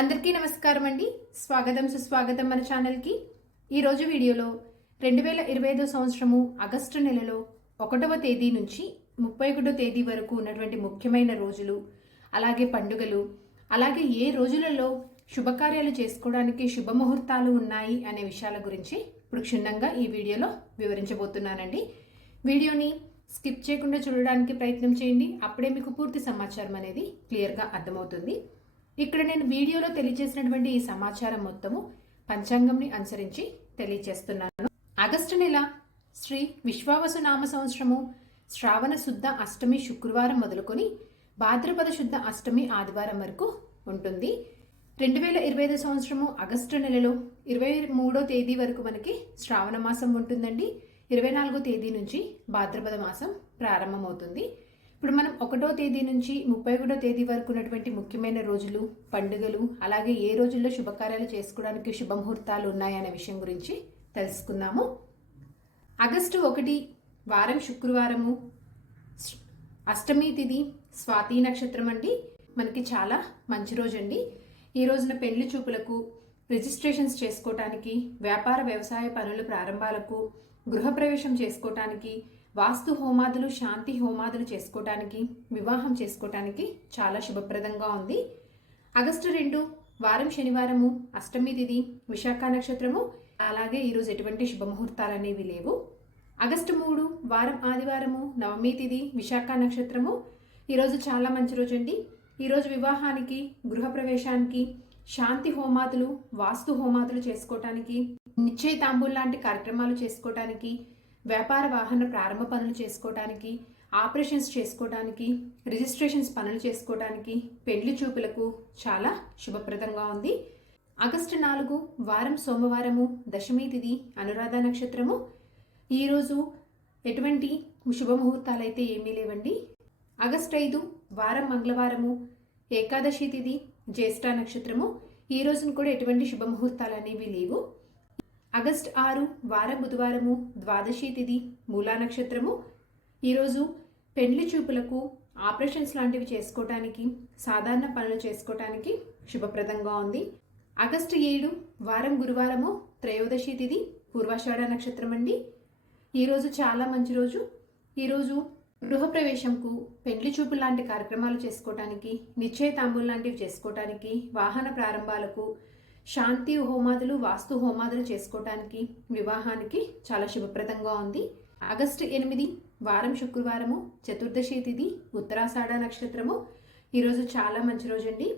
అందరికీ నమస్కారం అండి. స్వాగతం సుస్వాగతం మన ఛానల్కి. ఈరోజు వీడియోలో 2025 సంవత్సరము ఆగస్టు నెలలో 1వ తేదీ నుంచి 31వ తేదీ వరకు ఉన్నటువంటి ముఖ్యమైన రోజులు, అలాగే పండుగలు, అలాగే ఏ రోజులలో శుభకార్యాలు చేసుకోవడానికి శుభముహూర్తాలు ఉన్నాయి అనే విషయాల గురించి ఇప్పుడు క్షుణ్ణంగా ఈ వీడియోలో వివరించబోతున్నానండి. వీడియోని స్కిప్ చేయకుండా చూడడానికి ప్రయత్నం చేయండి. అప్పుడే మీకు పూర్తి సమాచారం అనేది క్లియర్గా అర్థమవుతుంది. ఇక్కడ నేను వీడియోలో తెలియజేసినటువంటి ఈ సమాచారం మొత్తము పంచాంగంని అనుసరించి తెలియజేస్తున్నాను. ఆగస్టు నెల శ్రీ విశ్వావసు నామ సంవత్సరము శ్రావణ శుద్ధ అష్టమి శుక్రవారం మొదలుకొని భాద్రపద శుద్ధ అష్టమి ఆదివారం వరకు ఉంటుంది. 2025 సంవత్సరము ఆగస్టు నెలలో 23వ తేదీ వరకు మనకి శ్రావణ మాసం ఉంటుందండి. 24వ తేదీ నుంచి భాద్రపద మాసం ప్రారంభమవుతుంది. ఇప్పుడు మనం 1వ తేదీ నుంచి 31వ తేదీ వరకు ఉన్నటువంటి ముఖ్యమైన రోజులు, పండుగలు, అలాగే ఏ రోజుల్లో శుభకార్యాలు చేసుకోవడానికి శుభముహూర్తాలు ఉన్నాయనే విషయం గురించి తెలుసుకుందాము. ఆగస్టు 1 వారం శుక్రవారము, అష్టమి తిథి, స్వాతి నక్షత్రం అండి. మనకి చాలా మంచి రోజు అండి. ఈ రోజున పెళ్లి చూపులకు, రిజిస్ట్రేషన్స్ చేసుకోవటానికి, వ్యాపార వ్యవసాయ పనుల ప్రారంభాలకు, గృహప్రవేశం చేసుకోవటానికి, వాస్తు హోమాదులు, శాంతి హోమాదులు చేసుకోవటానికి, వివాహం చేసుకోవటానికి చాలా శుభప్రదంగా ఉంది. ఆగస్టు 2 వారం శనివారము, అష్టమి తిథి, విశాఖ నక్షత్రము. అలాగే ఈరోజు ఎటువంటి శుభముహూర్తాలు అనేవి లేవు. ఆగస్టు 3 వారం ఆదివారము, నవమి తిథి, విశాఖ నక్షత్రము. ఈరోజు చాలా మంచి రోజు అండి. ఈరోజు వివాహానికి, గృహప్రవేశానికి, శాంతి హోమాదులు, వాస్తు హోమాదులు చేసుకోవటానికి, నిశ్చయ తాంబూల్ లాంటి కార్యక్రమాలు చేసుకోవటానికి, వ్యాపార వాహన ప్రారంభ పనులు చేసుకోవడానికి, ఆపరేషన్స్ చేసుకోవడానికి, రిజిస్ట్రేషన్స్ పనులు చేసుకోవడానికి, పెళ్లి చూపులకు చాలా శుభప్రదంగా ఉంది. ఆగస్టు 4 వారం సోమవారము, దశమి తిథి, అనురాధ నక్షత్రము. ఈరోజు ఎటువంటి శుభముహూర్తాలు అయితే ఏమీ లేవండి. ఆగస్టు 5 వారం మంగళవారము, ఏకాదశి తిథి, జ్యేష్ఠ నక్షత్రము. ఈ రోజున కూడా ఎటువంటి శుభముహూర్తాలు అనేవి లేవు. ఆగస్టు 6 వారం బుధవారము, ద్వాదశి తిథి, మూలా నక్షత్రము. ఈరోజు పెండ్లి చూపులకు, ఆపరేషన్స్ లాంటివి చేసుకోవటానికి, సాధారణ పనులు చేసుకోవటానికి శుభప్రదంగా ఉంది. ఆగస్టు 7 వారం గురువారము, త్రయోదశి తిథి, పూర్వాషాఢ నక్షత్రం అండి. ఈరోజు చాలా మంచి రోజు. ఈరోజు గృహప్రవేశంకు, పెండ్లి చూపు లాంటి కార్యక్రమాలు చేసుకోవటానికి, నిశ్చయ తాంబూల్ లాంటివి చేసుకోవటానికి, వాహన ప్రారంభాలకు, శాంతి హోమాదులు, వాస్తు హోమాదులు చేసుకోవటానికి, వివాహానికి చాలా శుభప్రదంగా ఉంది. ఆగస్టు 8 వారం శుక్రవారము, చతుర్దశి తిథి, ఉత్తరాషాఢ నక్షత్రము. ఈరోజు చాలా మంచి రోజు అండి.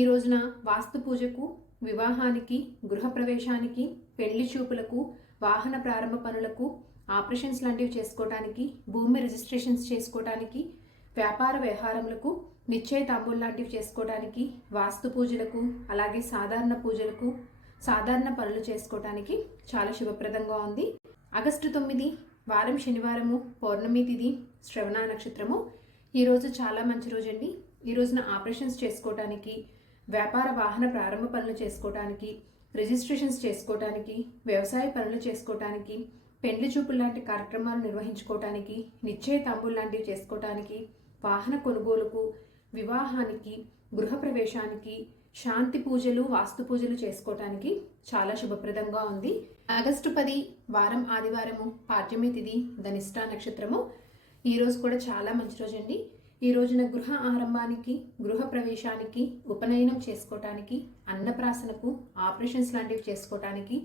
ఈ రోజున వాస్తు పూజకు, వివాహానికి, గృహప్రవేశానికి, పెళ్లి చూపులకు, వాహన ప్రారంభ పనులకు, ఆపరేషన్స్ లాంటివి చేసుకోవటానికి, భూమి రిజిస్ట్రేషన్స్ చేసుకోవటానికి, వ్యాపార వ్యవహారములకు, నిశ్చయ తాంబూల్ లాంటివి చేసుకోవడానికి, వాస్తు పూజలకు, అలాగే సాధారణ పూజలకు, సాధారణ పనులు చేసుకోవడానికి చాలా శుభప్రదంగా ఉంది. ఆగస్టు 9 వారం శనివారము, పౌర్ణమి తిథి, శ్రవణ నక్షత్రము. ఈరోజు చాలా మంచి రోజు అండి. ఈ రోజున ఆపరేషన్స్ చేసుకోవటానికి, వ్యాపార వాహన ప్రారంభ పనులు చేసుకోవటానికి, రిజిస్ట్రేషన్స్ చేసుకోవటానికి, వ్యవసాయ పనులు చేసుకోవటానికి, పెండ్లి చూపులు లాంటి కార్యక్రమాలు నిర్వహించుకోవటానికి, నిశ్చయ తాంబూల్ లాంటివి చేసుకోవటానికి, వాహన కొనుగోలుకు, వివాహానికి, గృహప్రవేశానికి, శాంతి పూజలు, వాస్తు పూజలు చేసుకోవటానికి చాలా శుభప్రదంగా ఉంది. ఆగస్టు 10 వారం ఆదివారము, పాడ్యమి తిథి, ధనిష్ట నక్షత్రము. ఈరోజు కూడా చాలా మంచి రోజు అండి. ఈ రోజున గృహ ఆరంభానికి, గృహ ప్రవేశానికి, ఉపనయనం చేసుకోవటానికి, అన్నప్రాసనకు, ఆపరేషన్స్ లాంటివి చేసుకోవటానికి,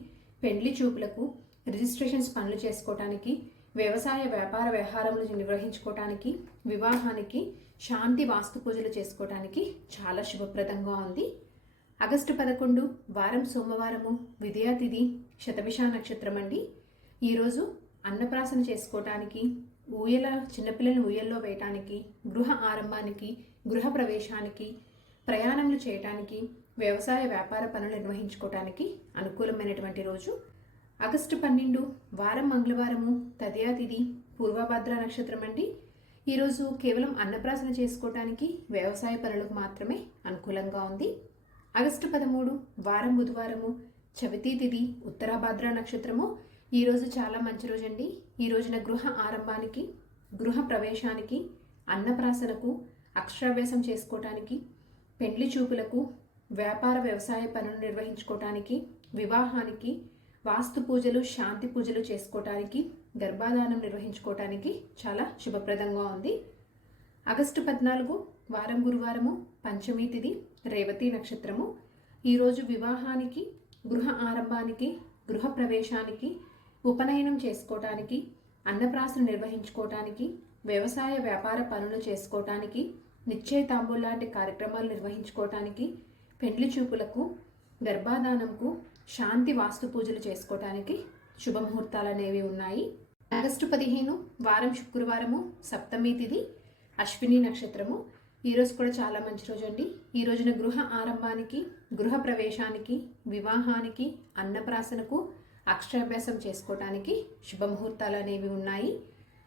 పెండ్లి చూపులకు, రిజిస్ట్రేషన్స్ పనులు చేసుకోవటానికి, వ్యవసాయ వ్యాపార వ్యవహారములు నిర్వహించుకోవటానికి, వివాహానికి, శాంతి వాస్తు పూజలు చేసుకోవటానికి చాలా శుభప్రదంగా ఉంది. ఆగస్టు 11 వారం సోమవారము, విద్యా తిథి, శతభిష నక్షత్రం అండి. ఈరోజు అన్నప్రాసన చేసుకోవటానికి, చిన్నపిల్లలను ఊయల్లో వేయటానికి, గృహ ఆరంభానికి, గృహ ప్రవేశానికి, ప్రయాణములు చేయటానికి, వ్యవసాయ వ్యాపార పనులు నిర్వహించుకోవటానికి అనుకూలమైనటువంటి రోజు. ఆగస్టు 12 వారం మంగళవారము, తదియా తిథి, పూర్వభద్ర నక్షత్రం అండి. ఈరోజు కేవలం అన్నప్రాసన చేసుకోవటానికి, వ్యవసాయ పనులకు మాత్రమే అనుకూలంగా ఉంది. ఆగస్టు 13 వారం బుధవారము, చవితి తిథి, ఉత్తరాభాద్ర నక్షత్రము. ఈరోజు చాలా మంచి రోజు అండి. ఈ రోజున గృహ ఆరంభానికి, గృహ ప్రవేశానికి, అన్నప్రాసనకు, అక్షరాభ్యాసం చేసుకోవటానికి, పెండ్లి చూపులకు, వ్యాపార వ్యవసాయ పనులు నిర్వహించుకోవటానికి, వివాహానికి, వాస్తు పూజలు, శాంతి పూజలు చేసుకోవటానికి, గర్భాధానం నిర్వహించుకోవటానికి చాలా శుభప్రదంగా ఉంది. ఆగస్టు 14 వారం గురువారము, పంచమి తిథి, రేవతి నక్షత్రము. ఈరోజు వివాహానికి, గృహ ఆరంభానికి, గృహ ప్రవేశానికి, ఉపనయనం చేసుకోవటానికి, అన్నప్రాసన నిర్వహించుకోవటానికి, వ్యవసాయ వ్యాపార పనులు చేసుకోవటానికి, నిశ్చయితాంబూలు లాంటి కార్యక్రమాలు నిర్వహించుకోవటానికి, పెండ్లి చూపులకు, గర్భాధానంకు, శాంతి వాస్తు పూజలు చేసుకోవటానికి శుభముహూర్తాలు అనేవి ఉన్నాయి. ఆగస్టు 15 వారం శుక్రవారము, సప్తమి తిథి, అశ్విని నక్షత్రము. ఈరోజు కూడా చాలా మంచి రోజు అండి. ఈ రోజున గృహ ఆరంభానికి, గృహ ప్రవేశానికి, వివాహానికి, అన్నప్రాసనకు, అక్షరాభ్యాసం చేసుకోవటానికి శుభముహూర్తాలు అనేవి ఉన్నాయి.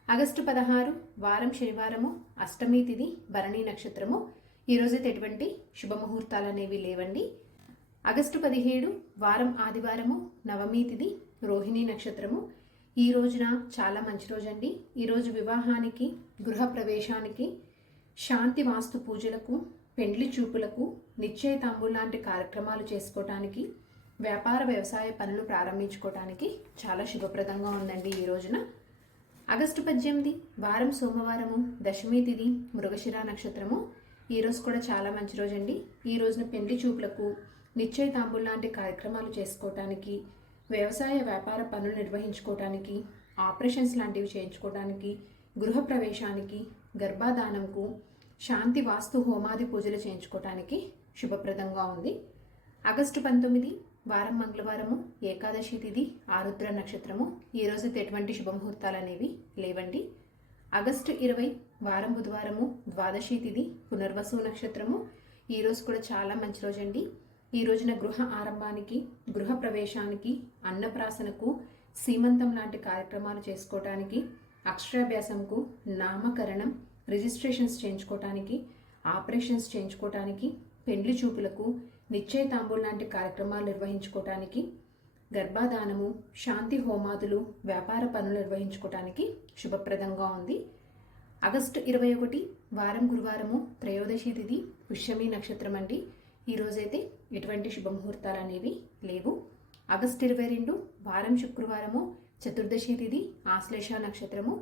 ఆగస్టు 16 వారం శనివారము, అష్టమి తిథి, భరణి నక్షత్రము. ఈరోజైతే ఎటువంటి శుభముహూర్తాలు అనేవి లేవండి. ఆగస్టు 17 వారం ఆదివారము, నవమి తిథి, రోహిణి నక్షత్రము. ఈ రోజున చాలా మంచి రోజు అండి. ఈరోజు వివాహానికి, గృహ ప్రవేశానికి, శాంతి వాస్తు పూజలకు, పెండ్లి చూపులకు, నిశ్చయితాంబూలు లాంటి కార్యక్రమాలు చేసుకోవటానికి, వ్యాపార వ్యవసాయ పనులు ప్రారంభించుకోవటానికి చాలా శుభప్రదంగా ఉందండి ఈ రోజున. ఆగస్టు 18 వారం సోమవారము, దశమి తిథి, మృగశిర నక్షత్రము. ఈరోజు కూడా చాలా మంచి రోజు అండి. ఈ రోజున పెండ్లి చూపులకు, నిశ్చయితాంబూలు లాంటి కార్యక్రమాలు చేసుకోవటానికి, వ్యవసాయ వ్యాపార పనులు నిర్వహించుకోవటానికి, ఆపరేషన్స్ లాంటివి చేయించుకోవడానికి, గృహ ప్రవేశానికి, గర్భాధానంకు, శాంతి వాస్తు హోమాది పూజలు చేయించుకోవటానికి శుభప్రదంగా ఉంది. ఆగస్టు 19 వారం మంగళవారము, ఏకాదశి తిథి, ఆరుద్ర నక్షత్రము. ఈరోజు ఎటువంటి శుభముహూర్తాలు అనేవి లేవండి. ఆగస్టు 20 వారం బుధవారము, ద్వాదశి తిథి, పునర్వసు నక్షత్రము. ఈరోజు కూడా చాలా మంచి రోజు అండి. ఈ రోజున గృహ ఆరంభానికి, గృహ ప్రవేశానికి, అన్నప్రాసనకు, సీమంతం లాంటి కార్యక్రమాలు చేసుకోవటానికి, అక్షరాభ్యాసంకు, నామకరణం, రిజిస్ట్రేషన్స్ చేయించుకోవటానికి, ఆపరేషన్స్ చేయించుకోవటానికి, పెండ్లి చూపులకు, నిశ్చయితాంబూలు లాంటి కార్యక్రమాలు నిర్వహించుకోవటానికి, గర్భాధానము, శాంతి హోమాదులు, వ్యాపార పనులు నిర్వహించుకోవటానికి శుభప్రదంగా ఉంది. ఆగస్టు 21 వారం గురువారము, త్రయోదశి తిథి, పుష్యమి నక్షత్రం అండి. ఈరోజైతే ఎటువంటి శుభముహూర్తాలు అనేవి లేవు. ఆగస్టు 22 వారం శుక్రవారము, చతుర్దశి తిథి, ఆశ్లేష నక్షత్రము.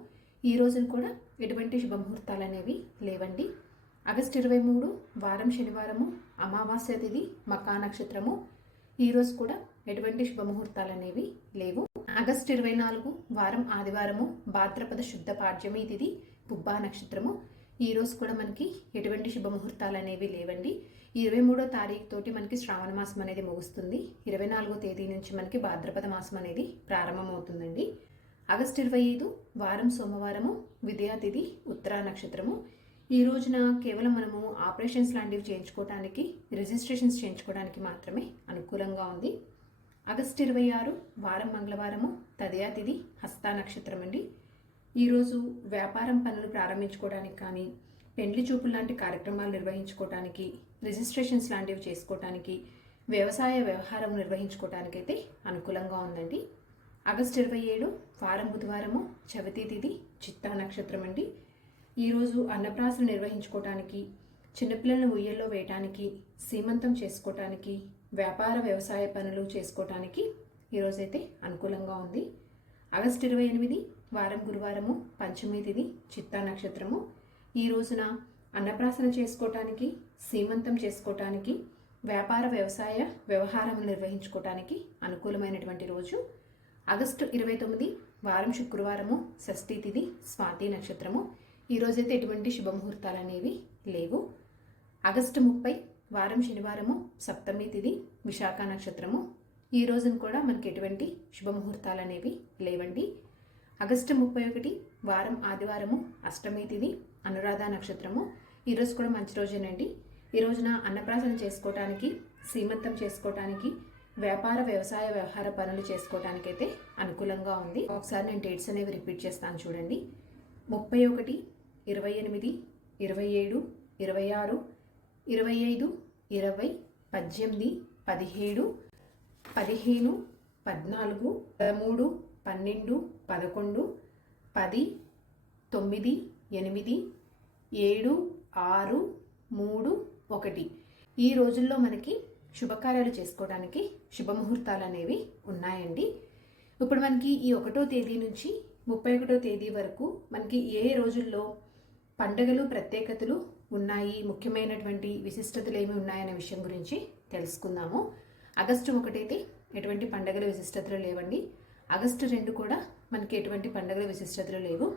ఈ రోజున కూడా ఎటువంటి శుభముహూర్తాలు అనేవి లేవండి. ఆగస్టు 23 వారం శనివారము, అమావాస్య తిథి, మకా నక్షత్రము. ఈరోజు కూడా ఎటువంటి శుభముహూర్తాలు అనేవి లేవు. ఆగస్టు 24 వారం ఆదివారము, భాద్రపద శుద్ధ పాడ్యమి తిథి, పుబ్బా నక్షత్రము. ఈరోజు కూడా మనకి ఎటువంటి శుభముహూర్తాలు అనేవి లేవండి. 23వ తారీఖు తోటి మనకి శ్రావణ మాసం అనేది ముగుస్తుంది. 24వ తేదీ నుంచి మనకి భాద్రపద మాసం అనేది ప్రారంభమవుతుందండి. ఆగస్టు 25 వారం సోమవారము, విద్యా తిథి, ఉత్తరా నక్షత్రము. ఈ రోజున కేవలం మనము ఆపరేషన్స్ లాంటివి చేయించుకోవడానికి, రిజిస్ట్రేషన్స్ చేయించుకోవడానికి మాత్రమే అనుకూలంగా ఉంది. ఆగస్టు 26 వారం మంగళవారము, తదియా తిథి, హస్త నక్షత్రం అండి. ఈరోజు వ్యాపారం పనులు ప్రారంభించుకోవడానికి కానీ, పెండ్లి చూపులు లాంటి కార్యక్రమాలు నిర్వహించుకోవడానికి, రిజిస్ట్రేషన్స్ లాంటివి చేసుకోవడానికి, వ్యవసాయ వ్యవహారం నిర్వహించుకోవడానికి అయితే అనుకూలంగా ఉందండి. ఆగస్టు 27 వారం బుధవారము, చవితి తిథి, చిత్తా నక్షత్రం అండి. ఈరోజు అన్నప్రాసన నిర్వహించుకోవటానికి, చిన్నపిల్లలను ఉయ్యల్లో వేయటానికి, సీమంతం చేసుకోవటానికి, వ్యాపార వ్యవసాయ పనులు చేసుకోవటానికి ఈరోజైతే అనుకూలంగా ఉంది. ఆగస్టు 28 వారం గురువారము, పంచమి తిథి, చిత్తా నక్షత్రము. ఈ రోజున అన్నప్రాసన చేసుకోవటానికి, సీమంతం చేసుకోవటానికి, వ్యాపార వ్యవసాయ వ్యవహారం నిర్వహించుకోవటానికి అనుకూలమైనటువంటి రోజు. ఆగస్టు 29 వారం శుక్రవారము, షష్ఠి తిథి, స్వాతి నక్షత్రము. ఈ రోజైతే ఎటువంటి శుభముహూర్తాలు అనేవి లేవు. ఆగస్టు 30 వారం శనివారము, సప్తమి తిథి, విశాఖ నక్షత్రము. ఈ రోజున కూడా మనకి ఎటువంటి శుభముహూర్తాలు అనేవి లేవండి. ఆగస్టు 31 వారం ఆదివారము, అష్టమి తిథి, అనురాధ నక్షత్రము. ఈరోజు కూడా మంచి రోజేనండి. ఈ రోజున అన్నప్రాసన చేసుకోవటానికి, సీమంతం చేసుకోవటానికి, వ్యాపార వ్యవసాయ వ్యవహార పనులు చేసుకోవటానికి అయితే అనుకూలంగా ఉంది. ఒకసారి నేను డేట్స్ అనేవి రిపీట్ చేస్తాను చూడండి. 31, 28, 27, 26, 25, 20, 18, 17, 15, 14, 13, 12, 11, 10, 9, 8, 7, 6, 3, 1. ఈ రోజుల్లో మనకి శుభకార్యాలు చేసుకోవడానికి శుభముహూర్తాలు అనేవి ఉన్నాయండి. ఇప్పుడు మనకి ఈ 1వ తేదీ నుంచి 31వ తేదీ వరకు మనకి ఏ రోజుల్లో పండుగలు ప్రత్యేకతలు ఉన్నాయి, ముఖ్యమైనటువంటి విశిష్టతలు ఏమి ఉన్నాయనే విషయం గురించి తెలుసుకుందాము. ఆగస్టు 1 అయితే ఎటువంటి పండుగల విశిష్టతలు లేవండి. ఆగస్టు 2 కూడా మనకి ఎటువంటి పండుగల విశిష్టతలు లేవు.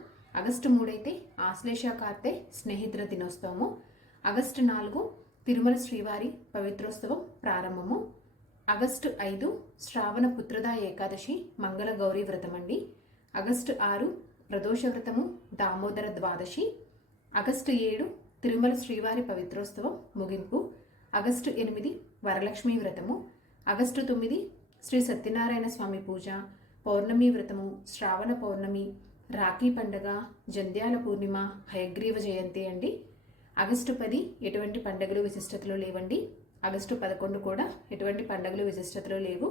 ఆగస్టు 3 అయితే ఆశ్లేష కార్తె స్నేహితుల దినోత్సవము. ఆగస్టు 4 తిరుమల శ్రీవారి పవిత్రోత్సవం ప్రారంభము. ఆగస్టు 5 శ్రావణ పుత్రదా ఏకాదశి మంగళ గౌరీ వ్రతం అండి. ఆగస్టు 6 ప్రదోష వ్రతము దామోదర ద్వాదశి. ఆగస్టు 7 తిరుమల శ్రీవారి పవిత్రోత్సవం ముగింపు. ఆగస్టు 8 వరలక్ష్మి వ్రతము. ఆగస్టు 9 శ్రీ సత్యనారాయణ స్వామి పూజ, పౌర్ణమి వ్రతము, శ్రావణ పౌర్ణమి, రాఖీ పండగ, జంధ్యాల పూర్ణిమ, హయగ్రీవ జయంతి అండి. ఆగస్టు 10 ఎటువంటి పండుగలు విశిష్టతలు లేవండి. ఆగస్టు 11 కూడా ఎటువంటి పండుగలు విశిష్టతలు లేవు.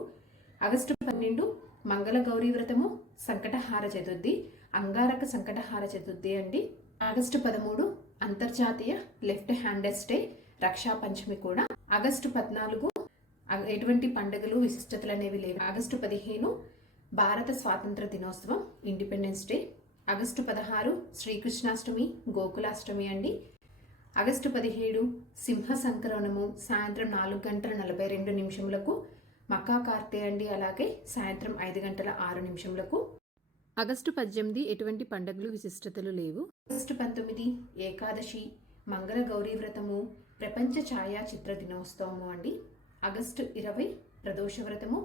ఆగస్టు 12 మంగళ గౌరీ వ్రతము, సంకటహార చతుర్థి, అంగారక సంకటహార చతుర్థి అండి. ఆగస్టు 13 అంతర్జాతీయ లెఫ్ట్ హ్యాండెస్ డే, రక్షా పంచమి కూడా. ఆగస్టు 14 ఎటువంటి పండుగలు విశిష్టతలు అనేవి లేవు. ఆగస్టు 15 భారత స్వాతంత్ర దినోత్సవం, independence day. August 16 Srikrishnashtami, Gokulashtami అండి. ఆగస్టు 17 సింహ సంక్రమణము, సాయంత్రం 4:42 మకా కార్తె అండి. అలాగే సాయంత్రం 5:06 ఆగస్టు 18 ఎటువంటి పండుగలు విశిష్టతలు లేవు. ఆగస్టు 19 ఏకాదశి, మంగళ గౌరీ వ్రతము, ప్రపంచ ఛాయాచిత్ర దినోత్సవము అండి. ఆగస్టు 20 ప్రదోష వ్రతము.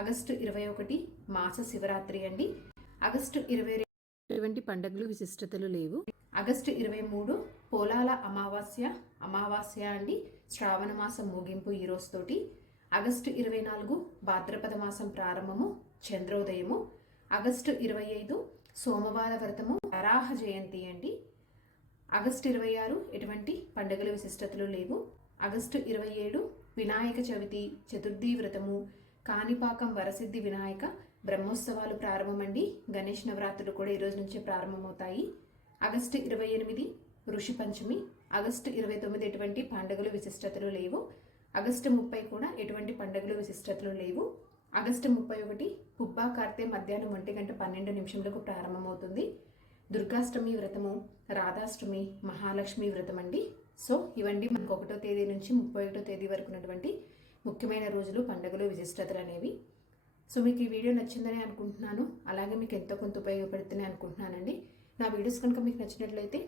ఆగస్టు 21 మాస శివరాత్రి అండి. ఆగస్టు 22 ఎటువంటి పండుగలు విశిష్టతలు లేవు. ఆగస్టు 23 పోలాల అమావాస్య అండి. శ్రావణ మాసం ముగింపు ఈ రోజుతోటి. ఆగస్టు 24 భాద్రపద మాసం ప్రారంభము, చంద్రోదయము. ఆగస్టు 25 సోమవార వ్రతము, వరాహ జయంతి అండి. ఆగస్టు 26 ఎటువంటి పండుగల విశిష్టతలు లేవు. ఆగస్టు 27 వినాయక చవితి, చతుర్థి వ్రతము, కాణిపాకం వరసిద్ధి వినాయక బ్రహ్మోత్సవాలు ప్రారంభమండి. గణేష్ నవరాత్రులు కూడా ఈ రోజు నుంచే ప్రారంభమవుతాయి. ఆగస్టు 28 ఋషి పంచమి. ఆగస్టు 29 ఎటువంటి పండుగలు విశిష్టతలు లేవు. ఆగస్టు 30 కూడా ఎటువంటి పండుగలు విశిష్టతలు లేవు. ఆగస్టు 31 పుబ్బా కార్తె మధ్యాహ్నం 1:12 ప్రారంభమవుతుంది. దుర్గాష్టమి వ్రతము, రాధాష్టమి, మహాలక్ష్మి వ్రతం అండి. సో ఇవండి మనకు 1వ తేదీ నుంచి 31వ తేదీ వరకు ఉన్నటువంటి ముఖ్యమైన రోజులు, పండుగలు, విశిష్టతలు అనేవి. సో మీకు ఈ వీడియో నచ్చిందని అనుకుంటున్నాను. అలాగే మీకు ఎంతో కొంత ఉపయోగపడుతుంది అనుకుంటున్నానండి. నా వీడియోస్ కనుక మీకు నచ్చినట్లయితే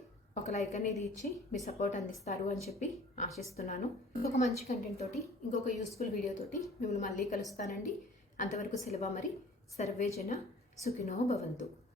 ఒక లైక్ అనేది ఇచ్చి మీ సపోర్ట్ అందిస్తారు అని చెప్పి ఆశిస్తున్నాను. ఇంకొక మంచి కంటెంట్ తోటి, ఇంకొక యూస్ఫుల్ వీడియో తోటి మిమ్మల్ని మళ్ళీ కలుస్తానండి. అంతవరకు సెలవు మరి. సర్వే జన సుఖినో భవంతు.